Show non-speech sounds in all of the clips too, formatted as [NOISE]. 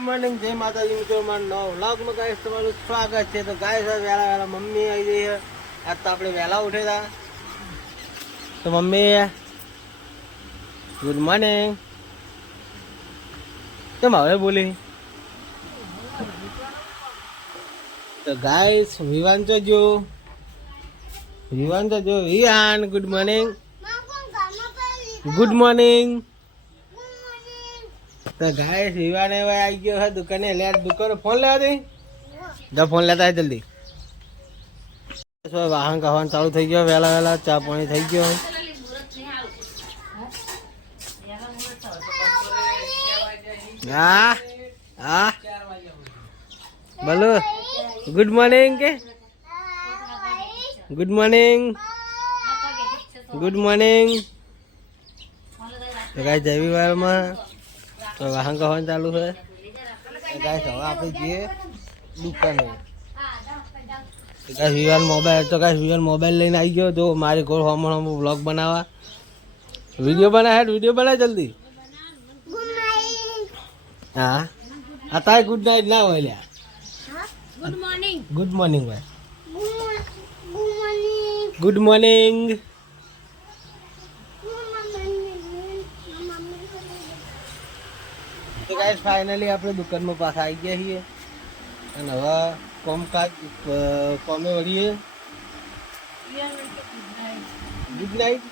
Morning જય માતાજી મિત્રો મારા નવ વ્લોગમાં ગાઈસ તમારું સ્વાગત છે. તો ગાઈસ હવે વહેલા વહેલા મમ્મી આવી ગઈ છે. આજ તો આપણે વહેલા ઉઠે તા તો મમ્મી ગુડ મોર્નિંગ. કેમ હવે બોલી? તો ગાઈસ વિવાન તો જો. વિવાન તો જો. Vivaan good morning. Good morning. તો ગાય વિવાને આવી ગયો છે, દુકાને લે, દુકાને ફોન લેવા દે. જા, ફોન લેતા જલ્દી. વાહન કહેવાનું ચાલુ થઈ ગયો, વહેલા વહેલા ચા પાણી થઈ ગયો. હા હા. બોલો ગુડ મોર્નિંગ કે? ગુડ મોર્નિંગ ગુડ મોર્નિંગ રવિવારમાં તો વાહન કહેવાનું ચાલુ છે. ગાય હવે આપણે જઈએ દુકાને. તો ગાય વિવાન મોબાઈલ તો કાંઈ વિવાન મોબાઈલ લઈને આવી ગયો. તો મારી ઘોર હમણાં હોમ બ્લોગ બનાવવા. વીડિયો બનાવે વીડિયો બનાવ જલ્દી. હા? આ તાય ગુડ નાઇટ ના હોય લ્યા. ગુડ મોર્નિંગ ગુડ મોર્નિંગ ભાઈ ગુડ મોર્નિંગ તો ગાઈસ ફાઇનલી આપણે દુકાનમાં પાછા આવી ગયા છીએ. અને હવે કોમકાજ કોમે વળીએ. ગુડ નાઇટ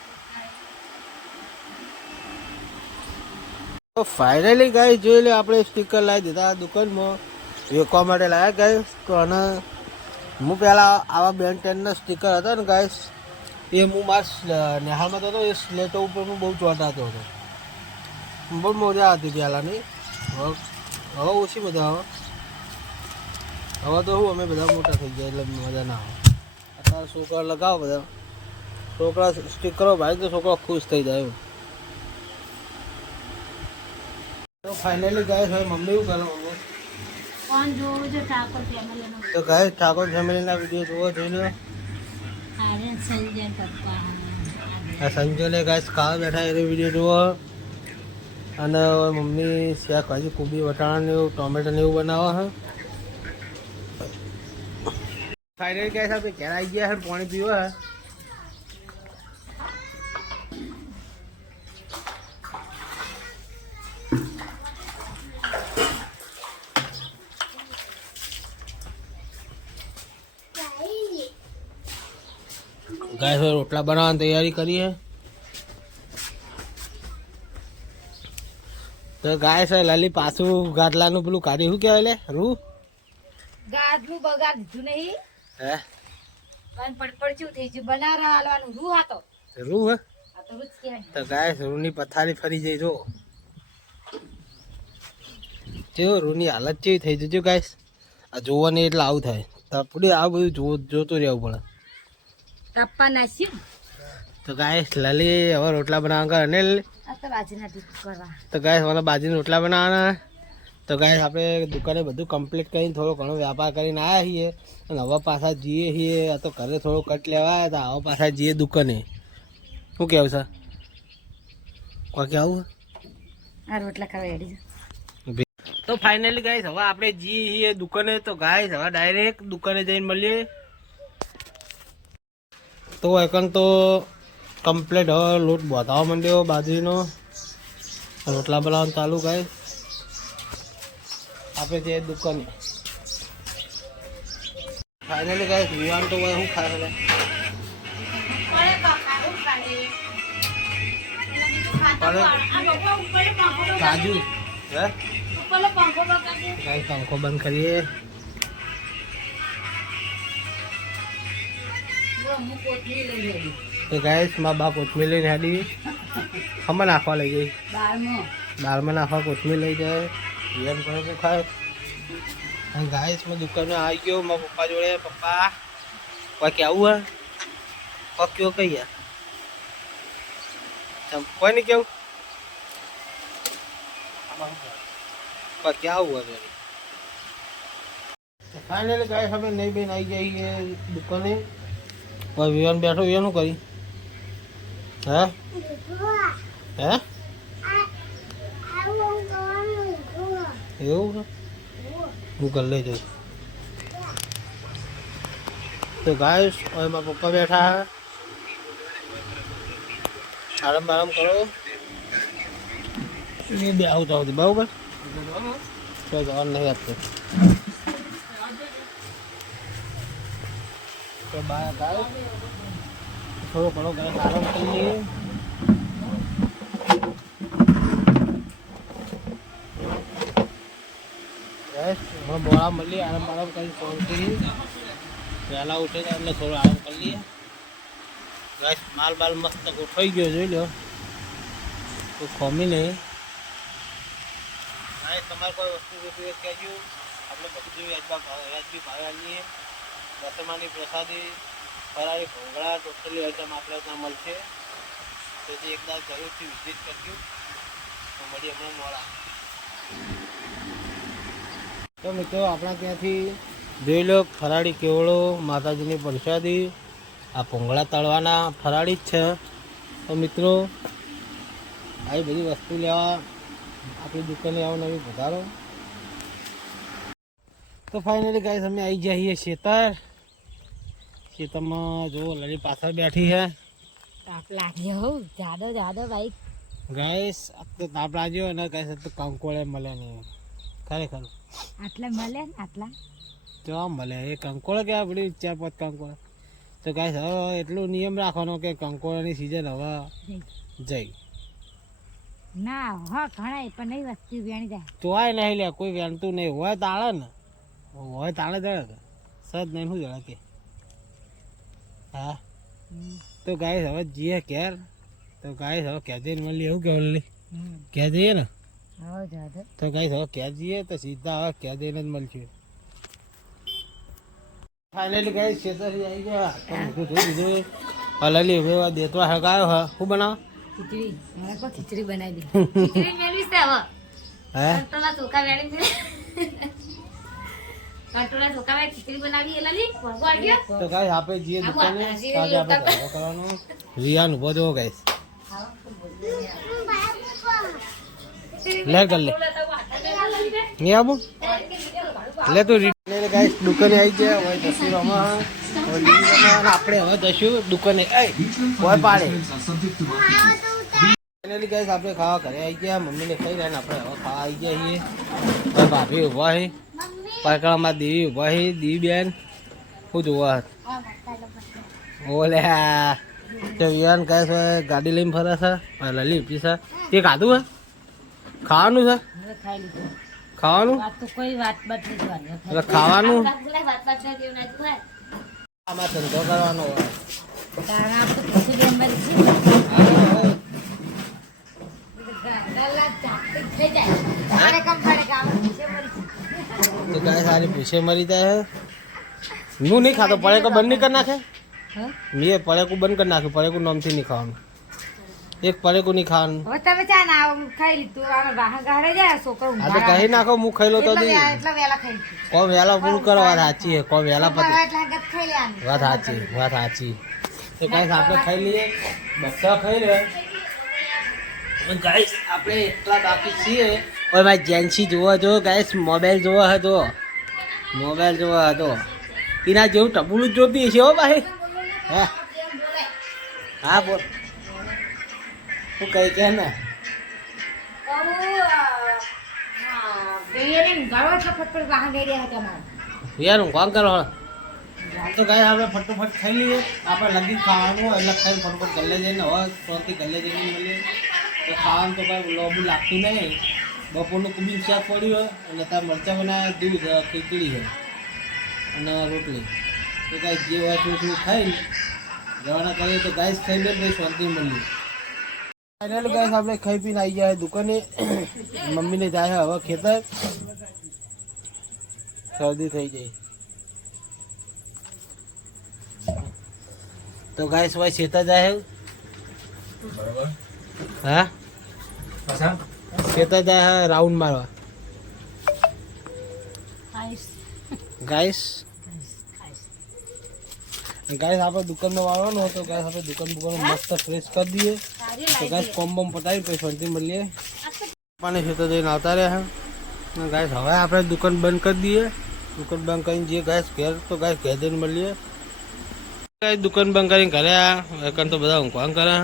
તો ફાઇનલી ગાઈસ જોઈ લે આપણે સ્ટીકર લાવી દીધા દુકાનમાં. વેકવા માટે લાવ્યા ગાઈસ તો અને હું પહેલાં આવા બેન ટેનના સ્ટીકર હતા ને ગાઈસ એ હું મારા નેહાળમાં હતો, એ સ્લેટો ઉપર હું બહુ ચોંટાતો હતો. બહુ મજા આવતી પહેલાંની. હવે હવે ઓછી મજા આવે હવે તો હું અમે બધા મોટા થઈ ગયા એટલે મજા ના આવે. અત્યારે છોકરા લગાવો બધા. છોકરા સ્ટીક કરો ભાઈ તો છોકરો ખુશ થઈ જાય એવું તો ફાઇનલી ગાય હવે મમ્મી શું કરો મમ્મી? જોવું તો ગાય ઠાકોર ફેમિલીના વીડિયો જોવો જોઈ લો સંજય ને ગાય ખાવા બેઠા એ વીડિયો જુઓ અને મમ્મી શાક ભાજી કોબી, વટાણા ને એવું, ટોમેટો ને એવું બનાવે છે ફાઇનલ કહે આપણે ઘેર આવી ગયા હે, પાણી પીવા હે. ગાય રોટલા બનાવવાની તૈયારી કરી છે તો ગાય છે લાલી પાછું ગાટલાનું પેલું કાઢી શું કહેવાય લે? રૂ? ગાદલું દીધું નહીં. હે? પણ પડપડચું થઈ ગયું? બનારા હાલવાનું રૂ હતો રૂ હે? તો ગાય રૂની પથારી ફરી જઈ જો. જો રૂની હાલત કેવી થઈ જજો ગાય. આ જોવાની એટલે આવું થાય. તપડે આ બધું જો જોતું રહેવું પડે. ટપ્પા નાસ્યું તો ગાય લાલી હવે રોટલા બનાવવા અનિલ તો બાજુના ગાય મને બાજરીના રોટલા બનાવવાના. તો ગાય આપણે દુકાને બધું કમ્પ્લીટ કરીને થોડો ઘણો વ્યાપાર કરીને આવ્યા છીએ. અને હવે પાછા જઈએ છીએ. આ તો ઘરે થોડો કટ લેવા આવ્યા હતા હવે પાછા જઈએ દુકાને. શું કહેવું સર કોઈ કહેવું આ રોટલા ખાવા એડી તો ફાઇનલી ગાઈસ હવે આપણે જઈએ છીએ દુકાને. તો ગાઈસ હવે ડાયરેક્ટ દુકાને જઈને મળીએ. તો એકન તો કમ્પ્લીટ. હવે લોટ બાંધવા માંડ્યો બાજરીનો. રોટલા બનાવવાનું ચાલુ ગાઈસ આપણે જે દુકાન. ફાઇનલી ગાઈસ વિવાન તો શું ખાય કાજુ. હે? પંખો બંધ કરીએ. તો ગાઈસમાં બા કોથમીર લઈને હેડી નાખવા લઈ ગઈ. દાળમાં નાખવા કોથમીર લઈ જાય. વિયન કરે તો ખાય. અને ગાઈસ મેં દુકાને આવી ગયો. મારા પપ્પા જોડે. પપ્પા કોઈ કેવું હે? કોઈ કયો કઈ યાર કોઈ નહીં કેવું? કોઈ કેવું હવે ફાઇનલી ગાય હવે નહીં બેન આવી જઈએ દુકાને. કોઈ વિવાન બેઠો વિવાન શું કરી. હે? હે? એવું? હું કરી લઈ જઈશ તો ગાઈસ હવે મારા પપ્પા બેઠા હે આરામ આરામ કરો. બે આવતા બરાબર? તો જવાનું નહીં આપતું તો બા ગાઈસ થોડો ઘણો ગાઈસ આરામ કરી ગાઈસ હમણાં મોડા મળીએ આરામ આરામ કરી શાંતિથી વહેલા ઉઠે તો એટલે થોડો આરામ કરી લઈએ. બસ માલ બાલ મસ્ત ગોઠવાઈ ગયો, જોઈ લો. કોઈ ખોમી નહીં. તમારે કોઈ વસ્તુ જોઈતી હોય કહેજો. આપણે બધું વ્યાજબા વ્યાજબી ભાવે આવીએ. દસમાની પ્રસાદી, ફરાળી ભોંગળા ટોટલી આઈટમ આપણે ત્યાં મળશે. તેથી એકદમ જરૂરથી વિઝિટ કરજો. તો મળી હમણાં મોડા. તો મિત્રો, આપણા ત્યાંથી જોઈ લો, ફરાળી કેવડો, માતાજીની પ્રસાદી. આ પોંગળા તળવાના ફરાળી જ છે. તો મિત્રો, આવી બધી વસ્તુ લેવા આપણી દુકાને આવો નવી વધારો. તો ફાઇનલી ગાઈસ અમે આવી જઈએ શેતર. શેતરમાં જુઓ લલી પાછળ બેઠી છે. તાપ લાગ્યો હો જાદો જાદો ભાઈ. ગાઈસ તો તાપ લાગ્યો અને ગાઈસ તો કંકોળે મળે નહીં. ખરેખર. આટલા મળે આટલા? કેવા મળે. એ કંકોળ કે પડી ચાર પાંચ કંકોળ. તો ગાઈસ હવે એટલું નિયમ રાખવાનો કે કંકોળની સિઝન હવે જઈ. ના હા ઘણા પણ નહીં વસ્તુ વેણી જાય. તો આય નહીં લે કોઈ વેણતું નહીં. હોય તાળે ને. હોય તાળે દળે સજ નહીં શું દળે કે. હા. તો ગાઈસ હવે જઈએ કેર તો ગાઈસ હવે ક્યાં જઈને મળી એવું કે ઓલી ક્યાં જઈએ ને? તો ગાઈસ હવે ક્યાં જઈએ તો સીધા હવે ક્યાં જઈને જ મળશે. ફાઇનલી ગાય છેતરી આવી ગયા. તો મૂકું જોઈ દીધું હલાલી હવે આ દેતવા હગાયો હા. શું બનાવ? ખીચડી. મારે પણ ખીચડી બનાવી [LAUGHS] દે ખીચડી મેળવી છે હવે. હે? કંટોલા ચોખા વેણી ખીચડી બનાવી તો ગાઈસ આપે જે દુકાન આજે આપણે ધંધો કરવાનો રિયાન ઊભો જો ગાઈસ લે કર લે નહીં આબુ લે તું રી ગાઈસ દુકાને આવી ગયા હોય જશું રમા હવે આપણે હવે જશું દુકાને હોય પાડે ફાઇનલી ગાઈસ આપણે ખાવા ઘરે આવી ગયા મમ્મીને ખાઈ રહ્યા ને આપણે હવે ખાવા આવી ગયા છીએ ભાભી ઊભા છે પાકડામાં દેવી ઊભા છે. દેવી બેન શું જોવા ઓલે વિહાન કહે છે ગાડી લઈને ફરે છે લલી પી છે. તે ખાધું છે ખાવાનું છે? ખાવાનું? એટલે ખાવાનું? આમાં ધંધો કરવાનો હોય. તો ગાય સારી પૂછે મરી જાય હે. નહીં ખાતો પડેકો બંધ નહીં કરી નાખે? મેં પડેકું બંધ કરી નાખ્યું પડેકું નામથી નહીં ખાવાનું. એક પડેકું નહીં ખાવાનું. હવે તમે ચા ના ખાઈ લીધું. આમે વાહન ગાડે જાય છોકરો આ તો કહી નાખો હું ખાઈ લો તો દી. વેલા- એટલા વેલા ખાઈ કોમ વહેલા પૂરું કરો વાત સાચી છે કો વેલા પતી. વાત સાચી વાત સાચી તો ગાઈસ આપણે ખાઈ લઈએ. બધા ખાઈ લે ગાઈસ આપણે એટલા બાકી છીએ. ઓય ભાઈ, જેન્સી જોવા હતો ગાઈસ મોબાઈલ જોવા હતો. મોબાઈલ જોવા હતો. એના જેવું ટપુલું જ જોતી છે હો ભાઈ. હા? હા, બોલ. તું કઈ કે ને યાર, હું કોણ કરો? તો ગાય, આપણે ફટોફટ ખાઈ લઈએ. આપણે લગી ખાવાનું, એટલે ખાઈ ફટોફટ ગલ્લે જઈને હવે સોથી ગલ્લે જઈને મળીએ. તો ખાવાનું તો કાંઈ લોબું લાગતું નહીં. બપોરનું કુબીન શાક પડ્યું હોય અને ત્યાં મરચાં બનાવ્યા દૂધ ખીચડી છે અને રોટલી. તો કાંઈ જે હોય થોડું થોડું ખાઈ જવાના કરીએ તો ગાઈસ ખાઈ લે ભાઈ શાંતિ મળી. ફાઇનલ ગાઈસ આપણે ખાઈ પીને આવી ગયા દુકાને. મમ્મીને જાય હવે ખેતર. શરદી થઈ જાય તો ગાઈસ ભાઈ શેતા જાય હા? શેતા જાય રાઉન્ડ મારવા. ગાઈસ ગાઈસ આપણે દુકાનમાં આવવાનો હતો. ગાઈસ આપણે દુકાન દુકાન મસ્ત ફ્રેશ કરી દઈએ. તો ગાઈસ કોમ બોમ પતાવી પછી શાંતિ મળીએ. પાણી ખેતર જઈને આવતા રહ્યા ગાઈસ હવે આપણે દુકાન બંધ કરી દઈએ. દુકાન બંધ કરીને જે ગાઈસ ઘેર તો ગાઈસ ઘેર જઈને મળીએ. ગાઈસ દુકાન બંધ કરીને ઘરે આ. તો બધા ઊંઘવાંગ કરે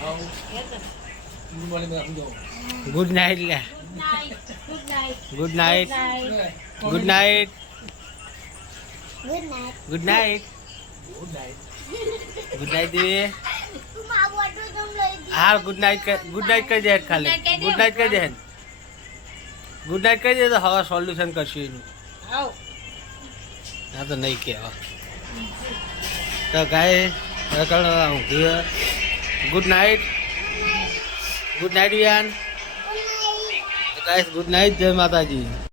ગુડ નાઇટ લે good night good night good night good night good night good night દીદી તું મારું આટલું જમ લઈ દી હા ગુડ નાઇટ ગુડ નાઇટ કહી દે ખાલી ગુડ નાઇટ કહી દે ગુડ નાઇટ કહી દે તો હવે સોલ્યુશન કરશું એનું આવ આ તો નહીં કહેવા તો guys good night good night Viyaan good night જય માતાજી